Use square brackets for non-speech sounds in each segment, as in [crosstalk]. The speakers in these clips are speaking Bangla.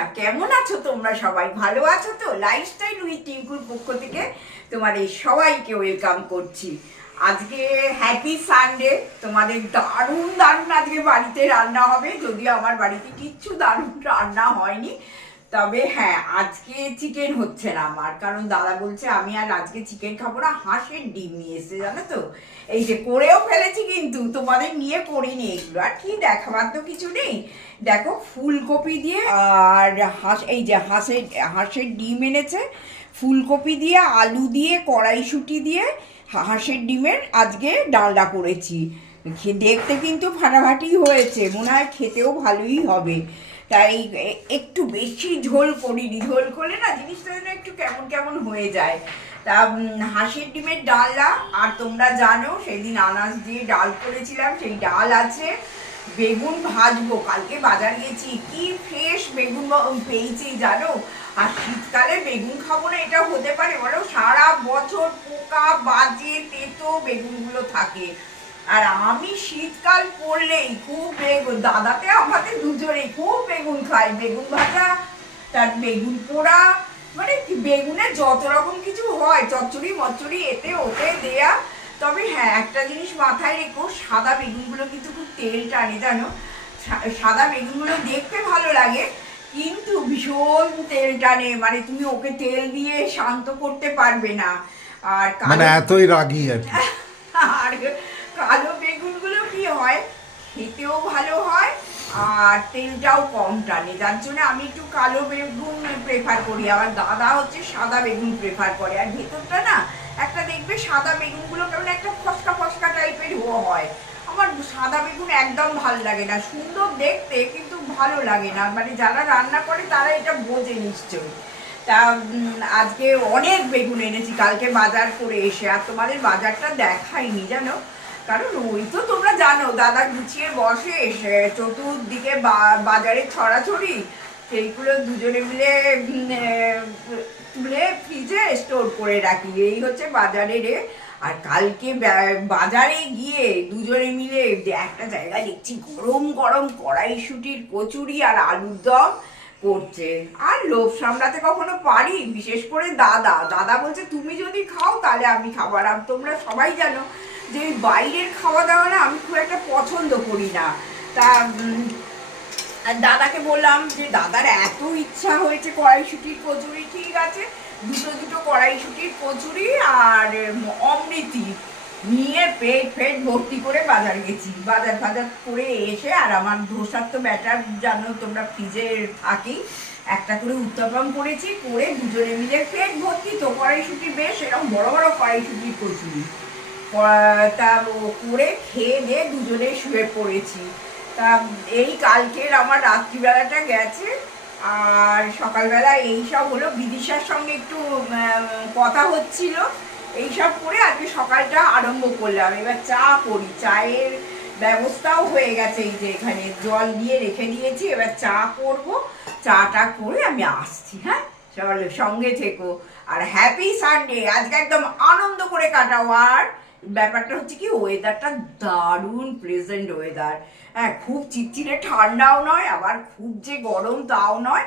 বন্ধুরা, কেমন আছো তোমরা? সবাই ভালো আছো তো? লাইফস্টাইল উইথ টিঙ্কুর পক্ষ থেকে তোমাদের সবাইকে ওয়েলকাম করছি। আজকে হ্যাপি সানডে তোমাদের দারুণ দারুণ আজকে বাড়িতে রান্না হবে। যদিও আমার বাড়িতে কিচ্ছু দারুণ রান্না হয়নি। তবে হ্যাঁ আজকে চিকেন হচ্ছে না আমার। কারণ দাদা বলছে, আমি আর আজকে চিকেন খাব না, হাঁসের ডিম নিয়ে এসে জানো তো? এই যে করেও ফেলেছি কিন্তু, তোমাদের নিয়ে করিনি এগুলো। আর কি দেখাবার তো কিছু নেই। দেখো, ফুলকপি দিয়ে আর হাঁস, এই যে হাঁসের হাঁসের ডিম এনেছে। ফুলকপি দিয়ে, আলু দিয়ে, কড়াইশুঁটি দিয়ে হাঁসের ডিমের আজকে ডালনা করেছি। দেখতে কিন্তু ফাটাফাটি হয়েছে। মনে হয় খেতেও ভালোই হবে। তাই একটু বেশি ঝোল করিনি। ঝোল করলে না জিনিসটা যেন একটু কেমন কেমন হয়ে যায়। তা হাঁসের ডিমের ডালনা আর তোমরা জানো সেদিন আনাজ দিয়ে ডাল করেছিলাম, সেই ডাল আছে বেগুন ভাজবো, কালকে বাজার গেছি। কি ফ্রেশ বেগুন পেয়েছি জানো? আর শীতকালে বেগুন খাব না, এটা হতে পারে বলো? সারা বছর পোকা, বাজে তেতো বেগুনগুলো থাকে। আর আমি শীতকাল পড়লেই খুব বেগুন দাদাতে আমাদের দুজনেই খুব বেগুন খাই বেগুন ভাজা তার বেগুন পোড়া মানে বেগুনের যত রকম কিছু হয় চচ্চড়ি মচ্চড়ি এতে ওতে দেয়া। তবে হ্যাঁ একটা জিনিস মাথায় রেখো সাদা বেগুনগুলো কিন্তু খুব তেল টানে জানো? সাদা বেগুনগুলো দেখতে ভালো লাগে কিন্তু ভীষণ তেল টানে মানে তুমি ওকে তেল দিয়ে শান্ত করতে পারবে না। আর মানে এতই রাগি আর [laughs] আর কালো বেগুনগুলো কি হয়? খেতেও ভালো হয় আর তেলটাও কম টানে। যার জন্য আমি একটু কালো বেগুন প্রেফার করি। আমার দাদা হচ্ছে সাদা বেগুন প্রেফার করে। আর ভেতরটা না, একটা দেখবে সাদা বেগুনগুলো কেমন একটা ফসকা ফসকা টাইপের হয়। আমার সাদা বেগুন একদম ভালো লাগে না। সুন্দর দেখতে কিন্তু ভালো লাগে না। মানে যারা রান্না করে তারা এটা বোঝে নিশ্চয়ই। তা আজকে অনেক বেগুন এনেছি। কালকে বাজার করে এসে। আর তোমাদের বাজারটা দেখাইনি, জানো? কারণ ওই তো তোমরা জানো, দাদা গুছিয়ে বসে চতুর্দিকে বাজারে ছড়াছড়ি, সেইগুলো দুজনে মিলে তুলে ফ্রিজে স্টোর করে রাখি। এই হচ্ছে বাজারের। আর কালকে বাজারে গিয়ে দুজনে মিলে একটা জায়গায় দেখছি গরম গরম কড়াইশুটির কচুরি আর আলুর দম করছে। আর লোভ সামলাতে কখনো পারি, বিশেষ করে দাদা। দাদা বলছে, তুমি যদি খাও তাহলে আমি খাবার, আর তোমরা সবাই জানো। যে বাইরের খাওয়া দাওয়া না আমি খুব একটা পছন্দ করি না। তা দাদাকে বললাম যে, দাদার এত ইচ্ছা হয়েছে কড়াইশুটির কচুরি, ঠিক আছে? দুটো দুটো কড়াইশুটির কচুরি আর অমৃতি নিয়ে পেট ফেট ভর্তি করে বাজার গেছি। বাজার ফাজার করে এসে আর আমার ধোসার তো ব্যাটার জানো তোমরা ফ্রিজে থাকি। একটা করে উত্তাপন করেছি, করে দুজনে মিলে পেট ভর্তি। তো কড়াইশুটি বেশ, এরকম বড় বড় কড়াইশুটির কচুরি। তা করে খেয়ে দিয়ে দুজনে শুয়ে পড়েছি। তা এই কালকের আমার রাত্রিবেলাটা গেছে, আর সকালবেলা এই সব হলো, বিদিশার সঙ্গে একটু কথা হচ্ছিল এইসব করে আজকে সকালটা আরম্ভ করলাম। এবার চা করি। চায়ের ব্যবস্থাও হয়ে গেছে এই যে এখানে। জল দিয়ে রেখে দিয়েছি, এবার চা করব। চাটা করে আমি আসছি হ্যাঁ? চলো, সঙ্গে থেকো। আর হ্যাপি সানডে আজকে একদম আনন্দ করে কাটাও। আর ব্যাপারটা হচ্ছে কি ওয়েদারটা দারুণ প্লেজেন্ট ওয়েদার হ্যাঁ খুব চিটচিটে ঠান্ডাও নয়, আবার খুব যে গরম তাও নয়।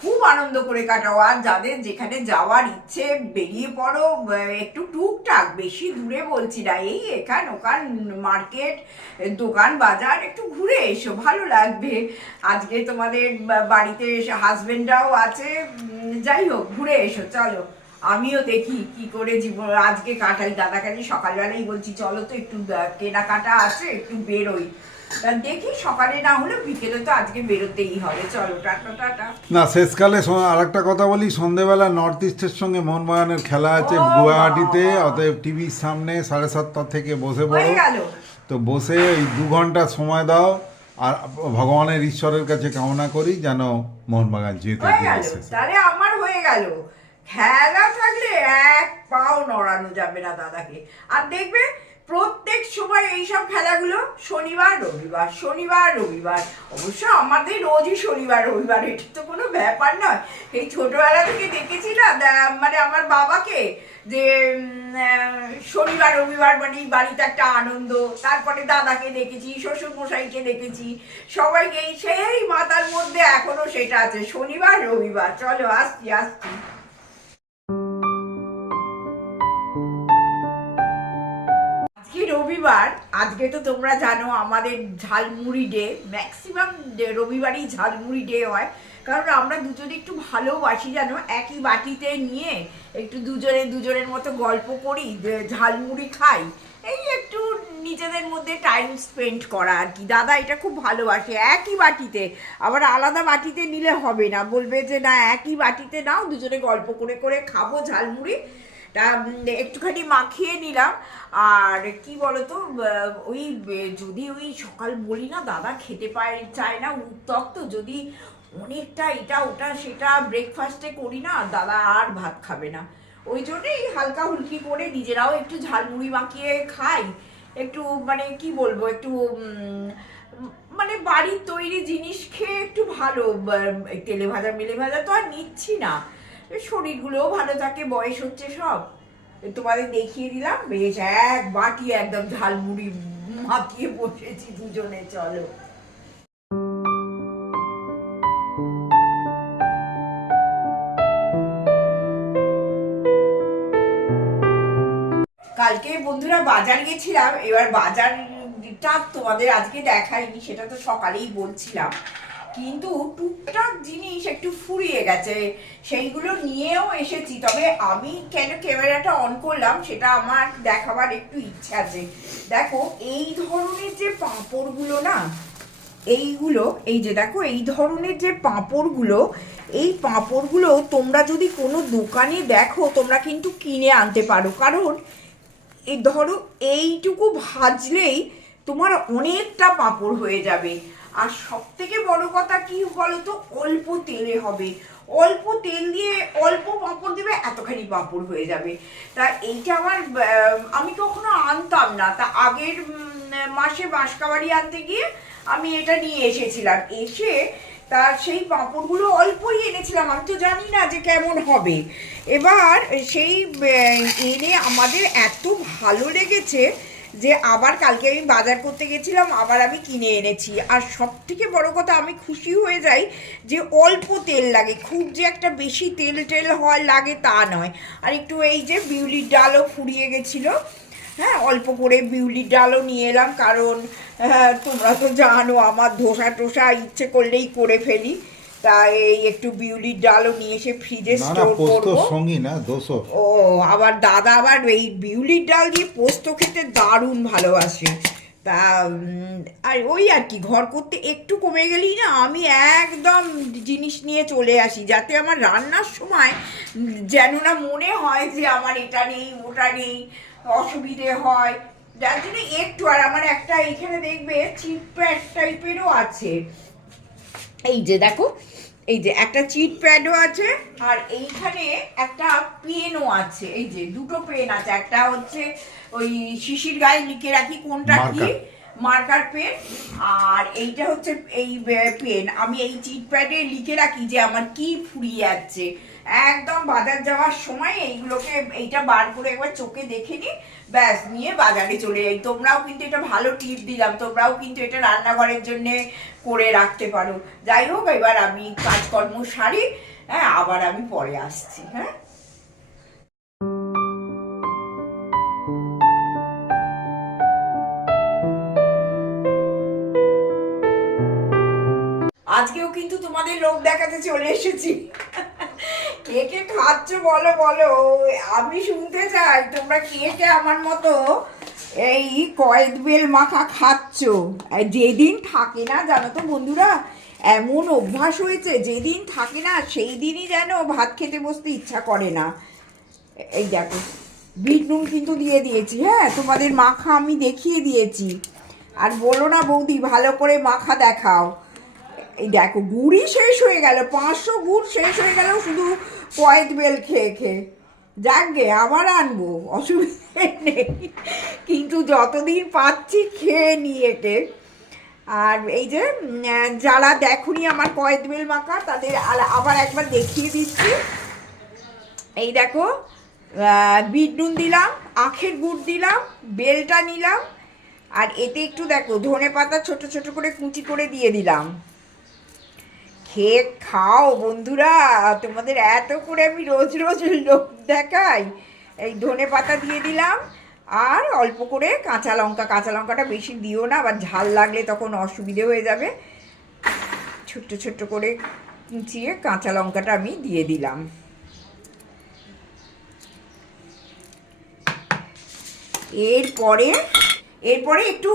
খুব আনন্দ করে কাটাও। আর যাদের যেখানে যাওয়ার ইচ্ছে, বেরিয়ে পড়ো একটু টুকটাক, বেশি দূরে বলছি না। এই এখান ওখান মার্কেট, দোকান বাজার, একটু ঘুরে এসো, ভালো লাগবে। আজকে তোমাদের বাড়িতে হাজবেন্ডরাও আছে যাই হোক, ঘুরে এসো, চলো। আমিও দেখি কি করে জীবন আজকে কাটাই দাদা কাছে সকালবেলাই বলছি চলো তো একটু কেনাকাটা আছে একটু বেরোই। দেখি সকালে না হলে বিকেলে তো আজকে বেরোতেই হবে। চলো টাটা টাটা। না শেষকালে আর একটা কথা বলি সন্ধেবেলা নর্থ ইস্টের সঙ্গে মোহনবাগানের খেলা আছে গুয়াহাটিতে অতএব টিভির সামনে সাড়ে সাতটা থেকে বসে পড়ো। তো বসে এই দু ঘণ্টা সময় দাও আর ভগবানের ঈশ্বরের কাছে কামনা করি যেন মোহনবাগান জিতে। তাহলে আমার হয়ে গেল। খেলা থাকলে এক পাও নড়ানো যাবে না দাদাকে। আর দেখবে, প্রত্যেক সময় এইসব খেলাগুলো শনিবার, রবিবার শনিবার, রবিবার। অবশ্য আমাদের রোজই শনিবার, রবিবার, এটা তো কোনো ব্যাপার নয়। এই ছোটবেলা থেকে দেখেছি না মানে আমার বাবাকে যে শনিবার, রবিবার মানে বাড়িতে একটা আনন্দ, তারপরে দাদাকে দেখেছি শ্বশুর মশাইকে দেখেছি, সবাইকে সেই মাথার মধ্যে এখনও সেটা আছে, শনিবার, রবিবার। চলো, আসছি আসছি। রবিবার আজকে তো তোমরা জানো আমাদের ঝালমুড়ি ডে ম্যাক্সিমাম রবিবারই ঝালমুড়ি ডে হয়, কারণ আমরা দুজনে একটু ভালোবাসি জানো, একই বাটিতে নিয়ে একটু দুজনে দুজনের মতো গল্প করি ঝালমুড়ি খাই, এই একটু নিজেদের মধ্যে টাইম স্পেন্ড করা আর কি। দাদা এটা খুব ভালোবাসে, একই বাটিতে, আবার আলাদা বাটিতে নিলে হবে না, বলবে যে না, একই বাটিতে নাও, দুজনে গল্প করে করে খাব ঝালমুড়ি। তা একটুখানি মাখিয়ে নিলাম। আর কি বলতো ওই, যদি ওই সকাল বলি না, দাদা খেতে পায়, চায় না উত্তক্ত যদি অনেকটা এটা, ওটা, সেটা ব্রেকফাস্টে করি না, দাদা আর ভাত খাবে না। ওই জন্যই হালকা হুলকি করে নিজেরাও একটু ঝালমুড়ি মাখিয়ে খাই। একটু মানে কি বলব, একটু মানে বাড়ির তৈরি জিনিস খেয়ে একটু ভালো তেলে ভাজা, মেলে ভাজা তো আর নিচ্ছি না। শরীরগুলোও ভালো থাকে, বয়স হচ্ছে সব। তোমাদের দেখিয়ে দিলাম, বেশ এক বাটি একদম ঝালমুড়ি মাখিয়ে বসেছি দুজনে, চলো। কালকে বন্ধুরা বাজার গেছিলাম, এবার বাজারটা তোমাদের আজকে দেখাইনি, সেটা তো সকালেই বলছিলাম। কিন্তু টুকটাক জিনিস একটু ফুরিয়ে গেছে। সেইগুলো নিয়েও এসেছি। তবে আমি কেন ক্যামেরাটা অন করলাম সেটা আমার দেখাবার একটু ইচ্ছা আছে। দেখো, এই ধরনের যে পাঁপড়গুলো না, এইগুলো, এই যে দেখো, এই ধরনের যে পাঁপড়গুলো, এই পাঁপড়গুলো তোমরা যদি কোনো দোকানে দেখো, তোমরা কিন্তু কিনে আনতে পারো। কারণ এই ধরো, এইটুকু ভাজলেই তোমার অনেকটা পাঁপড় হয়ে যাবে। আর সব থেকে বড় কথা কি বলতো? অল্প তেলে হবে। অল্প তেল দিয়ে অল্প পাঁপড় দেবে এতখানি পাঁপড় হয়ে যাবে। তা এইটা আমার আমি কখনো আনতাম না। তা আগের মাসে বাঁশকাবাড়ি আনতে গিয়ে আমি এটা নিয়ে এসেছিলাম। এসে তা সেই পাঁপড়গুলো অল্পই এনেছিলাম। আমি তো জানি না যে কেমন হবে। এবার সেই এনে আমাদের এত ভালো লেগেছে যে আবার কালকে আমি বাজার করতে গেছিলাম আবার আমি কিনে এনেছি। আর সব থেকে বড়ো কথা আমি খুশি হয়ে যাই যে অল্প তেল লাগে। খুব যে একটা বেশি তেল টেল হয় লাগে তা নয়। আর একটু এই যে বিউলির ডালও ফুরিয়ে গেছিল। হ্যাঁ অল্প করে বিউলির ডালও নিয়ে এলাম। কারণ হ্যাঁ, তোমরা তো জানো আমার ধোসা টোসা ইচ্ছে করলেই করে ফেলি। তাই এই একটু বিউলির ডালও নিয়ে এসে ফ্রিজে স্টোর করব। সঙ্গী না দোষো ও আবার দাদা আবার এই বিউলির ডাল দিয়ে পোস্ত খেতে দারুণ ভালোবাসে। তা আর ওই আর কি ঘর করতে একটু কমে গেলেই না আমি একদম জিনিস নিয়ে চলে আসি যাতে আমার রান্নার সময় যেন না মনে হয় যে আমার এটা নেই ওটা নেই অসুবিধে হয়। যার জন্য একটু আর আমার একটা এখানে দেখবে চিপ প্যাড টাইপেরও আছে। এই যে দেখো এই যে একটা চিট প্যাডও আছে আর এইখানে একটা পেনও আছে। এই যে দুটো পেন আছে। একটা হচ্ছে ওই শিশির গায়ে লিখে রাখি কোনটা কি. মার্কার পেন আর এইটা হচ্ছে এই পেন আমি এই চিট প্যাডে লিখে রাখি যে আমার কি ফুরিয়ে যাচ্ছে। একদম বাজার যাওয়ার সময় এইগুলোকে, এইটা বার করে একবার চোখে দেখে নি ব্যাস, নিয়ে বাজারে চলে যাই। তোমরাও কিন্তু এটা ভালো টিপ দিলাম। তোমরাও কিন্তু এটা রান্নাঘরের জন্য করে রাখতে পারো। যাই হোক, এবার আমি কাজকর্ম সারি হ্যাঁ আবার আমি পরে আসছি হ্যাঁ? আজকেও কিন্তু তোমাদের লোক দেখাতে চলে এসেছি। কে কে খাচ্ছ বলো বলো। আমি শুনতে চাই, তোমরা কে কে আমার মতো এই কয়েদ বেল মাখা খাচ্ছ? যেদিন থাকে না, জানো তো বন্ধুরা, এমন অভ্যাস হয়েছে, যেদিন থাকে না, সেই দিনই যেন ভাত খেতে বসতে ইচ্ছা করে না। এই দেখো, বিট নুন কিন্তু দিয়ে দিয়েছি হ্যাঁ? তোমাদের মাখা আমি দেখিয়ে দিয়েছি। আর বলো না বৌদি, ভালো করে মাখা দেখাও। এই দেখো, গুড়ই শেষ হয়ে গেল, পাঁচশো গুড় শেষ হয়ে গেল শুধু কয়েক বেল খেয়ে খেয়ে। যাকগে আবার আনব, অসুবিধে নেই। কিন্তু যতদিন পাচ্ছি, খেয়ে নিই একে আর এই যে যারা দেখুনি আমার কয়েদ বেল মাখা, তাদের আর- আবার একবার দেখিয়ে দিচ্ছি। এই দেখো বিট নুন দিলাম, আখের গুড় দিলাম, বেলটা নিলাম, আর এতে একটু দেখো ধনে পাতা ছোট ছোট করে কুচি করে দিয়ে দিলাম। খেয়ে খাও বন্ধুরা, তোমাদের এত করে আমি রোজ রোজ লোক দেখাই। এই ধনে পাতা দিয়ে দিলাম, আর অল্প করে কাঁচা লঙ্কা, কাঁচা লঙ্কাটা বেশি দিও না, আবার ঝাল লাগলে তখন অসুবিধে হয়ে যাবে। ছোট্ট ছোট্ট করে কুচিয়ে কাঁচা লঙ্কাটা আমি দিয়ে দিলাম। এরপরে এরপরে একটু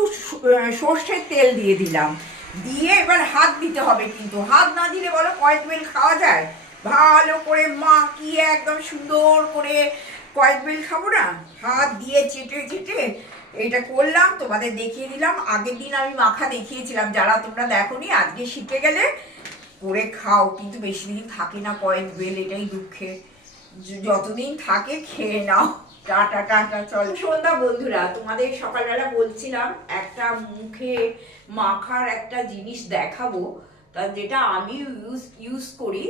সর্ষের তেল দিয়ে দিলাম। দিয়ে এবার হাত দিতে হবে কিন্তু। হাত না দিলে বলো কয়েক বেল খাওয়া যায়? ভালো করে মাখিয়ে একদম সুন্দর করে কয়েক বেল খাব না? হাত দিয়ে চেটে চেটে এটা করলাম, তোমাদের দেখিয়ে দিলাম। আগের দিন আমি মাখা দেখিয়েছিলাম, যারা তোমরা দেখোনি, আজকে শিখে গেলে করে খাও, কিন্তু বেশি দিন থাকে না কয়েক বেল, এটাই দুঃখে যতদিন থাকে, খেয়ে নাও। টাটা টাটা, চল। সন্ধ্যা, বন্ধুরা, তোমাদের সকালবেলা বলছিলাম একটা মুখে মাখার একটা জিনিস দেখাবো। তা যেটা আমি ইউজ ইউজ করি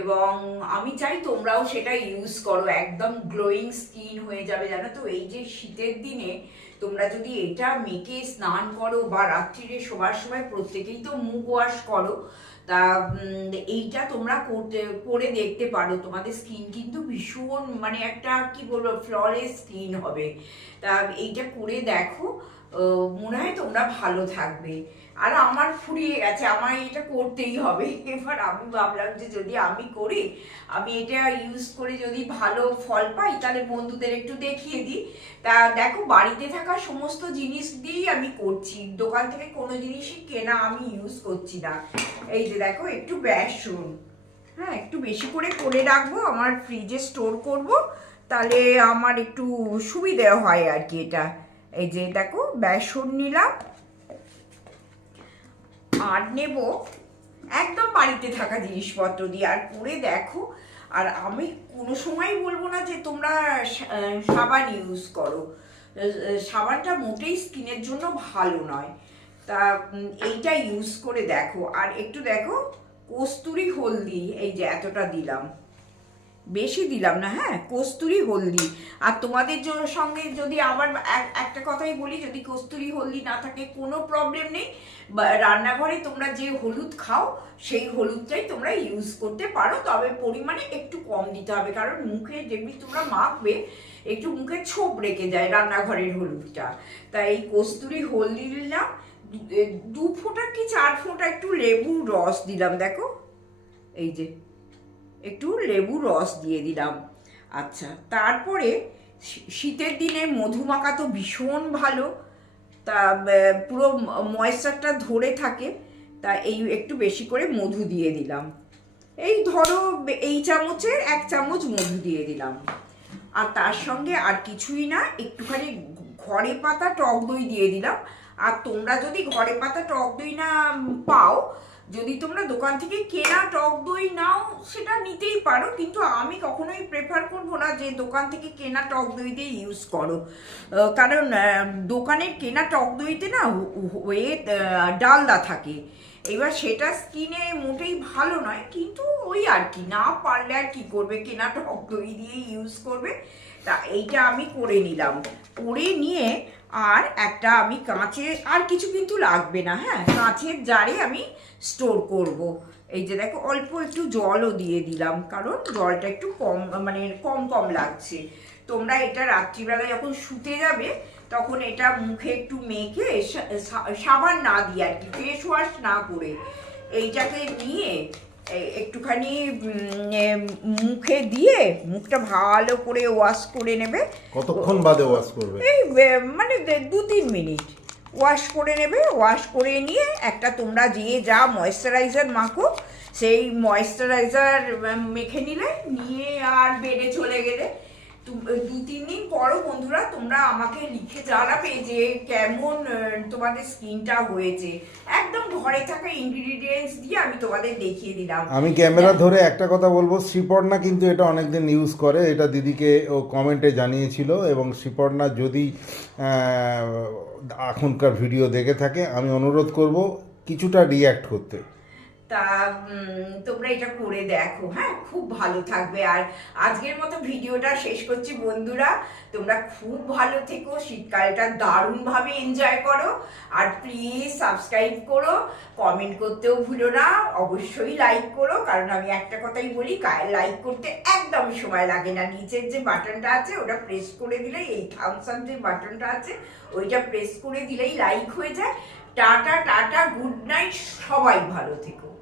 এবং আমি চাই তোমরাও সেটা ইউজ করো। একদম গ্লোয়িং স্কিন হয়ে যাবে, জানো তো? এই যে শীতের দিনে তোমরা যদি এটা মেখে স্নান করো বা রাত্রিরে শোবার সময় প্রত্যেকেই তো মুখ ওয়াশ করো তা এইটা তোমরা করতে, করে দেখতে পারো। তোমাদের স্কিন কিন্তু ভীষণ মানে একটা, কি বলব ফ্লরেস স্কিন হবে। তা, এইটা করে দেখো। মনে হয় তোমরা ভালো থাকবে। আর আমার ফুরিয়ে গেছে আমার এটা করতেই হবে। এবার আমি ভাবলাম যে যদি আমি করি, আমি এটা ইউজ করে যদি ভালো ফল পাই, তাহলে বন্ধুদের একটু দেখিয়ে দিই। তা দেখো, বাড়িতে থাকা সমস্ত জিনিস দিয়েই আমি করছি। দোকান থেকে কোনো জিনিসই কেনা আমি ইউজ করছি না। এই যে দেখো, একটু বেসন। হ্যাঁ একটু বেশি করে করে রাখব, আমার ফ্রিজে স্টোর করব। তাহলে আমার একটু সুবিধে হয় আর কি এটা। এই যে দেখো, বেসন নিলাম। আর নেব একদম বাড়িতে থাকা জিনিসপত্র দিয়ে। আর করে দেখো, আর আমি কোনো সময় বলব না যে তোমরা সাবান ইউজ করো। সাবানটা মোটেই স্কিনের জন্য ভালো নয়। তা এইটা ইউজ করে দেখো। আর একটু দেখো, কস্তুরি হলদি, এই যে এতটা দিলাম। বেশি দিলাম না হ্যাঁ? কস্তুরি হলদি। আর তোমাদের জন্য সঙ্গে যদি আবার এক- একটা কথাই বলি, যদি কস্তুরি হলদি না থাকে, কোনো প্রবলেম নেই। রান্নাঘরে তোমরা যে হলুদ খাও, সেই হলুদটাই তোমরা ইউজ করতে পারো। তবে পরিমাণে একটু কম দিতে হবে, কারণ মুখে যেমনি তোমরা মাখবে, একটু মুখে ছোপ রেখে যায় রান্নাঘরের হলুদটা। তাই এই কস্তুরি হলদি দিলাম। দু ফোঁটা কি চার ফোঁটা একটু লেবুর রস দিলাম, দেখো। এই যে একটু লেবু রস দিয়ে দিলাম। আচ্ছা তারপরে শীতের দিনে মধু মাখা তো ভীষণ ভালো। তা পুরো ময়েশ্চারটা ধরে থাকে, তা এই একটু বেশি করে মধু দিয়ে দিলাম। এই ধরো এই চামচের এক চামচ মধু দিয়ে দিলাম। আর তার সঙ্গে আর কিছুই না, একটুখানি ঘরে পাতা টক দই দিয়ে দিলাম। আর তোমরা যদি ঘরে পাতা টক দই না পাও যদি তোমরা দোকান থেকে কেনা টক দই নাও, সেটা নিতেই পারো, কিন্তু আমি কখনোই প্রেফার করব না যে দোকান থেকে কেনা টক দই দিয়ে ইউজ করো। কারণ দোকানের কেনা টক দইতে না হয়ে ডালদা থাকে। এবার সেটা স্কিনে মোটেই ভালো নয়, কিন্তু ওই আর কি, না পারলে আর কি করবে? কেনা টক দই দিয়ে ইউজ করবে। তা এইটা আমি করে নিলাম। করে নিয়ে আর একটা আমি কাঁচে, আর কিছু কিন্তু লাগবে না হ্যাঁ কাঁচের জারে আমি স্টোর করব। এই যে দেখো, অল্প একটু জলও দিয়ে দিলাম, কারণ জলটা একটু কম মানে কম কম লাগছে তোমরা এটা রাত্রিবেলা যখন শুতে যাবে, তখন এটা মুখে একটু মেখে সাবান না দিয়ে আর কি ফেস ওয়াশ না করে, এইটাকে নিয়ে একটুখানি মুখে দিয়ে মুখটা ভালো করে ওয়াশ করে নেবে। কতক্ষণ বাদে ওয়াশ করবে? এই মানে দু তিন মিনিট। ওয়াশ করে নেবে ওয়াশ করে নিয়ে একটা তোমরা যে যা ময়েশ্চারাইজার মাখো সেই ময়েশ্চারাইজার মেখে নিলে নিয়ে আর বেডে চলে গেলে দু তিন দিন পরও বন্ধুরা তোমরা আমাকে লিখে জানাবে যে কেমন তোমাদের স্কিনটা হয়েছে। ঘরে থাকা ইনগ্রেডিয়েন্টস দিয়ে আমি তোমাদের দেখিয়ে দিলাম। আমি ক্যামেরা ধরে একটা কথা বলব শ্রীপর্ণা কিন্তু এটা অনেকদিন ইউজ করে এটা দিদিকে ও কমেন্টে জানিয়েছিল এবং শ্রীপর্ণা যদি এখনকার ভিডিও দেখে থাকে আমি অনুরোধ করব কিছুটা রিয়্যাক্ট করতে। তা তোমরা এটা করে দেখো হ্যাঁ? খুব ভালো থাকবে। আর আজকের মতো ভিডিওটা শেষ করছি বন্ধুরা। তোমরা খুব ভালো থেকো, শীতকালটা দারুণভাবে এনজয় করো। আর প্লিজ সাবস্ক্রাইব করো। কমেন্ট করতেও ভুলো না, অবশ্যই লাইক করো। কারণ আমি একটা কথাই বলি লাইক করতে একদম সময় লাগে না। নিচের যে বাটনটা আছে, ওটা প্রেস করে দিলে এই থামস যে বাটনটা আছে, ওইটা প্রেস করে দিলেই লাইক হয়ে যায়। টাটা টাটা গুড নাইট সবাই ভালো থেকো।